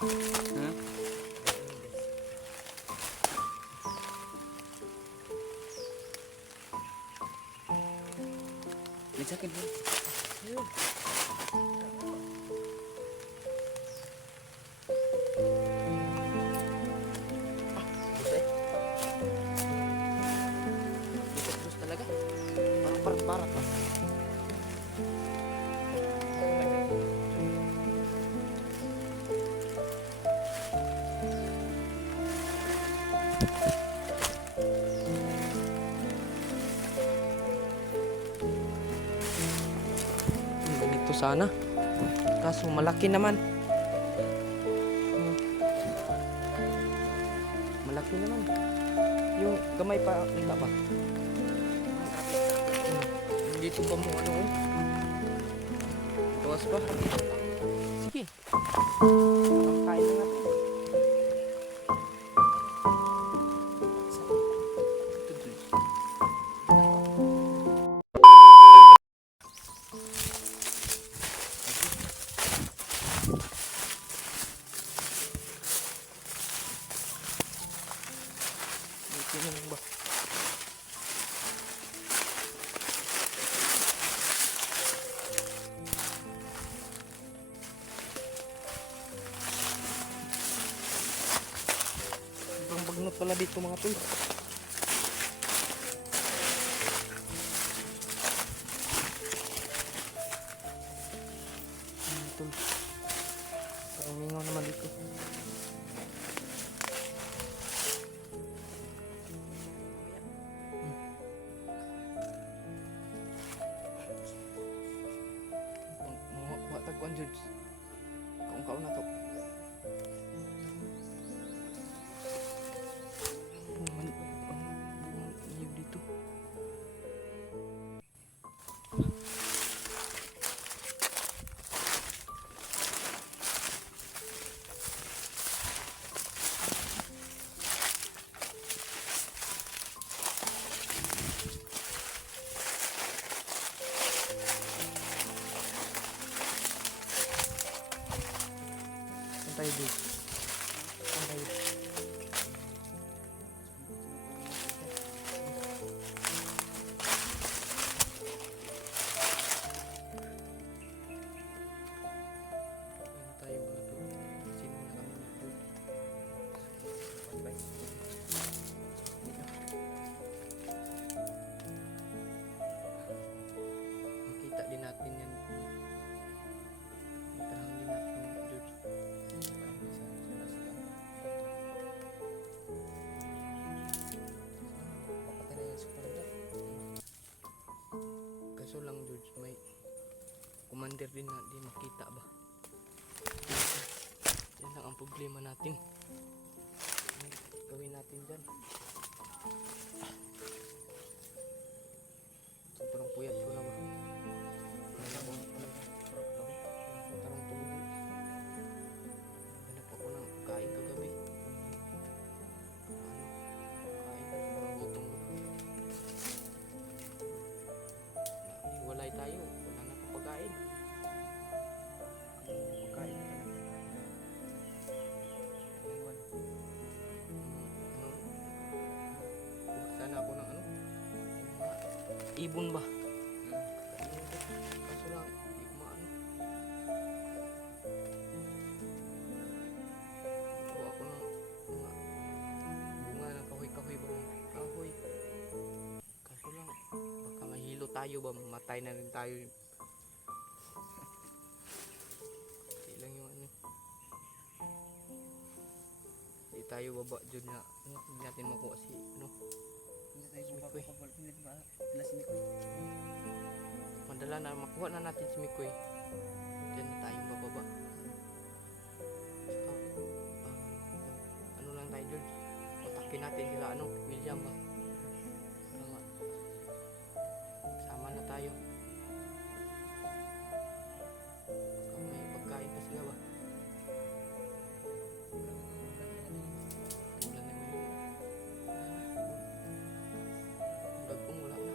Hmm? May sakit po. Busay. Busay talaga. Parang parat pa. Ganito sana. Kaso malaki naman. Malaki naman. Yung gamay pa, ika pa. Dito pa mo ano eh. Tuwas pa. Sige. Kain na natin. Dito na lang ba? Sobrang bagnot pala dito mga tol. Tol. Parang mingaw naman dito. Mga tagpuan dyan. Kaong-kaon na to. Liyo dito. Saan tayo dito? Saan tayo? Saan tayo mga tol? Sino na kami dito? Bye. Makita din natin yan. Itanong din natin yung George. Parang isa sa last lang. Papatay na yan sa commander. Kaso lang George, may commander din na di makita ba? Yan lang ang problema natin. Ano gawin natin dyan? Sobrang puyat ko na ba? Wala akong tarong tulog. Hanap ako ng kain kagabi. Kain ko, sobrang gutom ko na. Hiwalay tayo, wala na akong pagkain. Pagkain ka na. Iwan. Sana ako ng ano? Ibon ba? Kaso lang, hindi ko maano. Kuha ako ng mga bunga ng kahoy-kahoy ba? Kahoy. Kaso lang, baka mahilo tayo ba? Mamatay na rin tayo. Hindi lang yung ano. Hindi tayo baba dyan na. Hindi natin makuha si ano. Madala na makuha na natin si Mikoy. Diyan na tayong bababa. Ano lang tayo George? Kontakin natin sila ano, William ba? Tama. Sama na tayo. Baka may pagkain pa sila ba? Wala na yun. Ang dagkong wala na.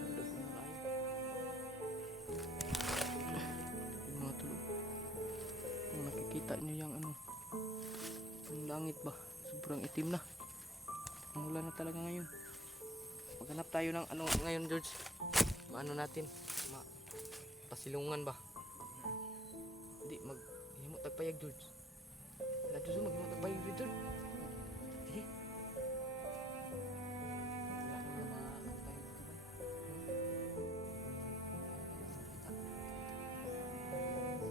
Ang dagkong na kayo. Kita nyo yung ano, yung langit ba? Sobrang itim na. Umulan na talaga ngayon. Maghanap tayo ng ano ngayon, George. Maano natin? Pasilungan ba? Hindi, maghimot tagpayag, George. Nadyo sa maghimot tagpayag, George. Eh? Wala na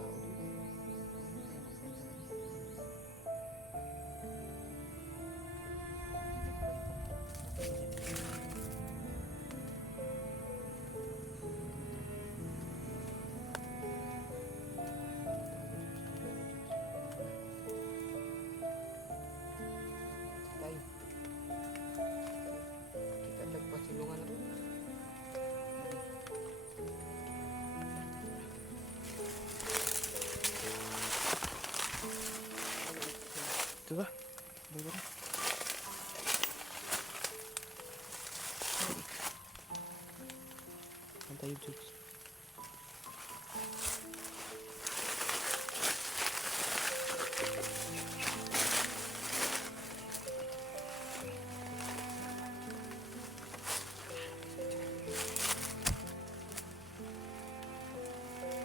mga tayo dito ba? Tayo. Kita tagpasilungan na to. Ito ba? Bago na. Saan tayo, George?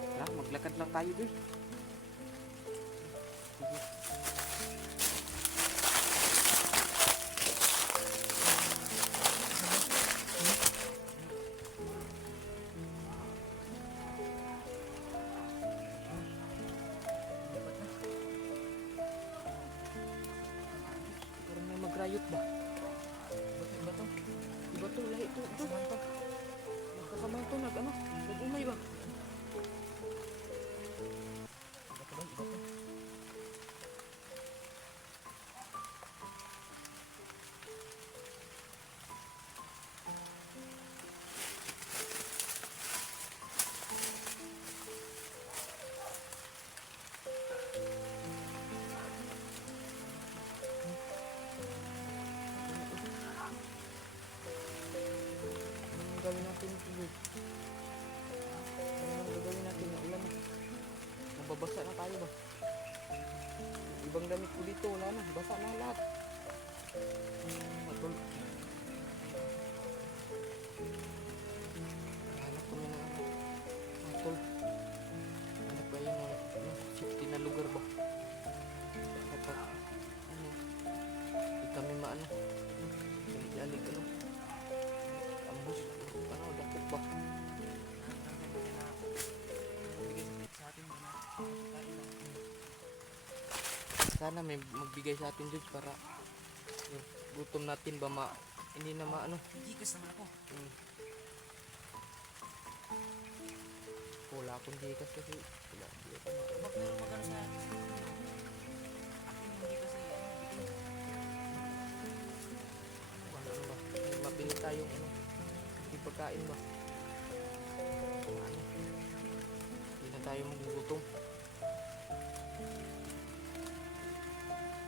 Tara, maglakad lang tayo, George. Sige. Parang may magrayot ba? Iba to? Iba to? Lahi to? Ito? Magkasama ito? Nag-ano? Nag-umay ba? Iba to ba? Iba to? Anong gagawin natin ito, George? Anong gagawin natin? Ulan na. Nababasa na tayo ba? Ibang damit ko dito, wala na. Basa na lahat. Matol. Hanap ko na ano. Matol. Hanap ba yung safety na lugar ba? Kapag ano, di kami maano. Jalig-jalig ano. Ambus. Ano, dakot ba? Sana may magbigay sa atin, George, para yung gutom natin ba hindi na maano. Gikas naman ako. Wala akong gikas kasi wala. Di ako Pag meron magano sa akin hindi kasi bigay. ano ba? May mabili tayong ano. May pagkain ba? Ano? Hindi na tayo magugutom.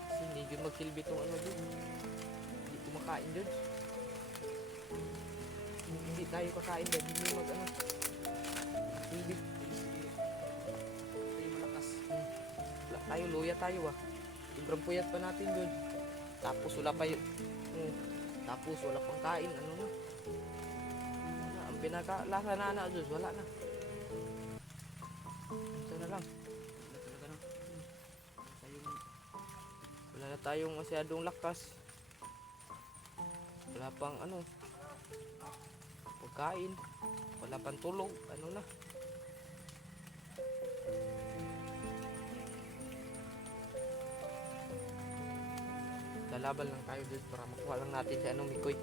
Kasi hindi yun magsilbi itong ano dun. Hindi kumakain dun. Hindi tayo kakain dun. Hindi mag ano. Silbi. Tayo malakas. Wala tayo, luya tayo ba? Sobrang puyat pa natin dun. Tapos wala pa yun. Tapos wala pang kain. Ano na? Wala. Ang pinakalasa na na dun. Wala na. Isa na lang. Wala talaga no. Wala na tayong masyadong lakas. Wala pang ano. Pagkain. Wala pang tulog. Ano na. Lalaban lang tayo dito para makuha lang natin si anong Mikoy.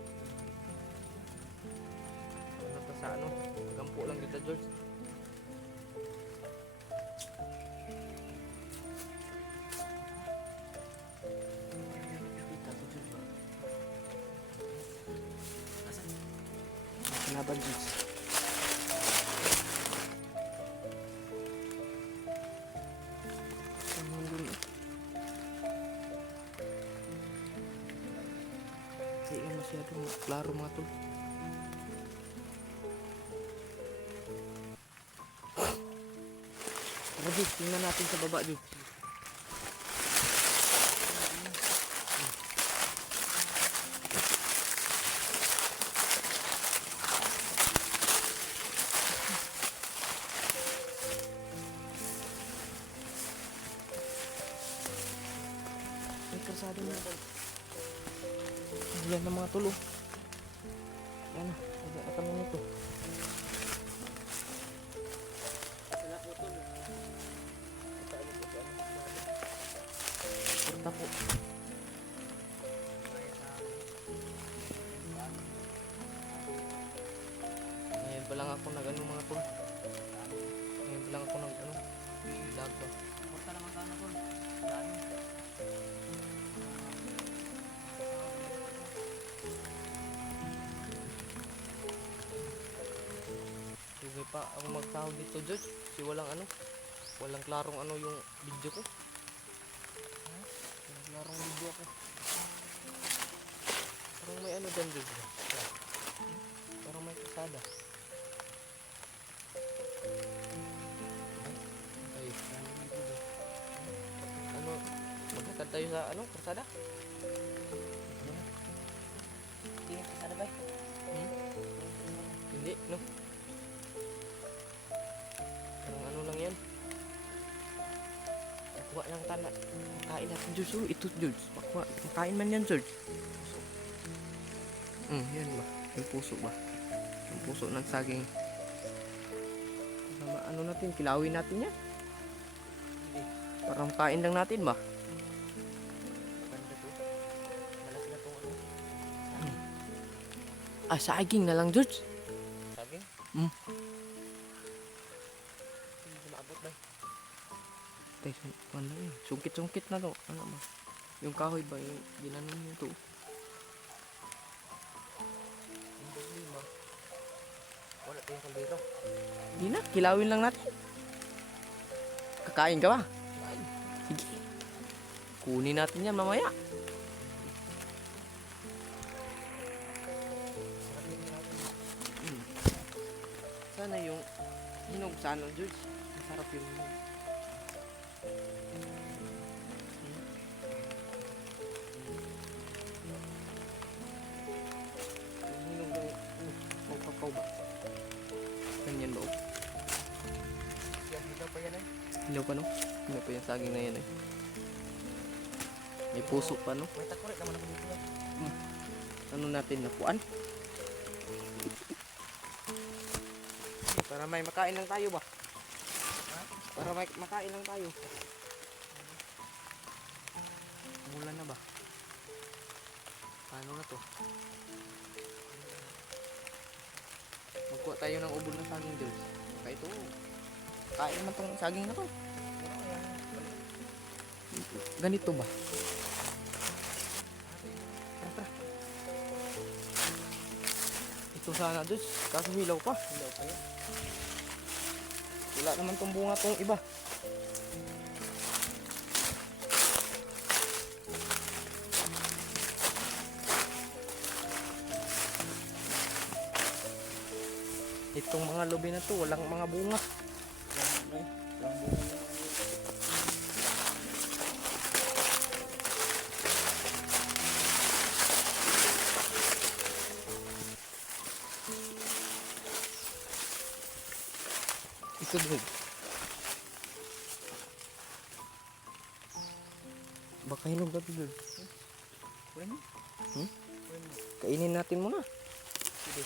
Ano pa sa ano? Gampo lang dito, George. Kita si George ba? Asan? Kalaban, George. Ano dun? Hindi nga masyadong klaro mga tol. Tara, George, tingnan natin sa baba, George. Yan ng mga tulo. Yan na. Wala na kami nito. Sila po tol. Porta po. Ngayon pa lang ako nag ano mga tol. Ngayon pa lang ako nag ano. Vlog ba? Porta naman ka na tol. Dami. Sige pa ako magtawag dito George. Kasi walang ano. Walang klarong ano yung video ko. Walang klarong video ko. Parang may ano dyan George. Parang may kasada. Ay, ano, maglakad tayo sa ano, kasada? Tingin ka sana ba? Hindi, no? Parang ano lang yan. Makuha lang tana. Makain natin, George. Oh, ito, George. Makain man yan, George. Yan ba? Yung puso ba? Yung puso ng saging. Ano natin? Kilawin natin yan. Hindi. Parang kain lang natin ba? Maganda to. Malas na tong ano. Ah, saging na lang, George. Saging? Hmm. Hindi maabot ba? Teka, ano yun? Sungkit-sungkit na to. Ano ba? Yung kahoy ba? Yung ginanon nyo to. Hindi lima. Wala tayong kaldero. Hindi na, kilawin lang natin. Kakain ka ba? Sige. Kunin natin yan mamaya. Sarap yun natin. Sana yung hinog sana, George. Masarap yung hinog. Yung hinog na magpapaw ba? Ganyan ba? Yan, dito pa yan eh. Hilaw pa no? Hilaw pa yung saging na yan eh. May puso pa no? May takurit naman ako dito. Ano natin napuan? Para may makain lang tayo ba? Para may makain lang tayo. Mulan na ba? Paano na to? Magkuha tayo ng ubod ng saging George. Kaya ito. Kain naman tong saging na to. Ganito ba? Tara. Ito sana George. Kaso hilaw pa. Hilaw pa yan. Wala naman tong bunga tong iba. Itong mga lubi na to, walang mga bunga. Yan, ano eh. Walang bunga yung mga yun. Ito doon. Baka hinog na to doon. Kunin mo. Hmm? Kunin mo. Kainin natin muna. Sige.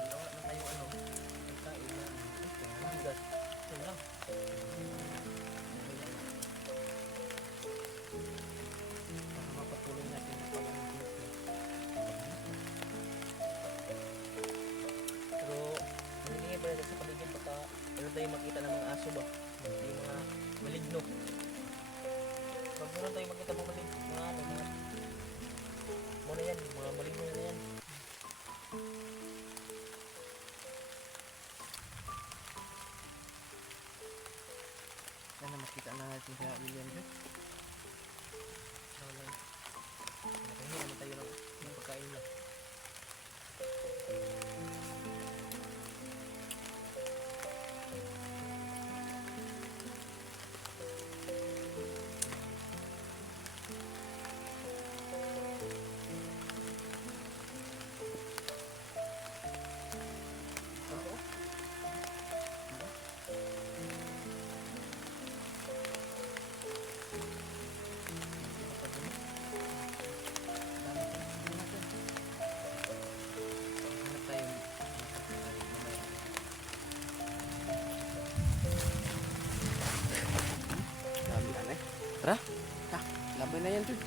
Wala na tayo ano. Pagkain na. Bigas. Yun lang. Para mapatuloy natin yung pag-anong. Pero hindi pa rin sa paligid baka ano tayo makita ng mga aso ba? Yung mga maligno. Pag meron tayo makita mga maligno, mga ano, mga muna yan, mga maligno na yan. Sana makita na natin sa William doon. Wala. Nakahingi naman tayo ng pagkain na. Tara. Laban na yan, George.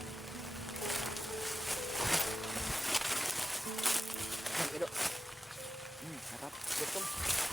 Pero, sarap. Gutom.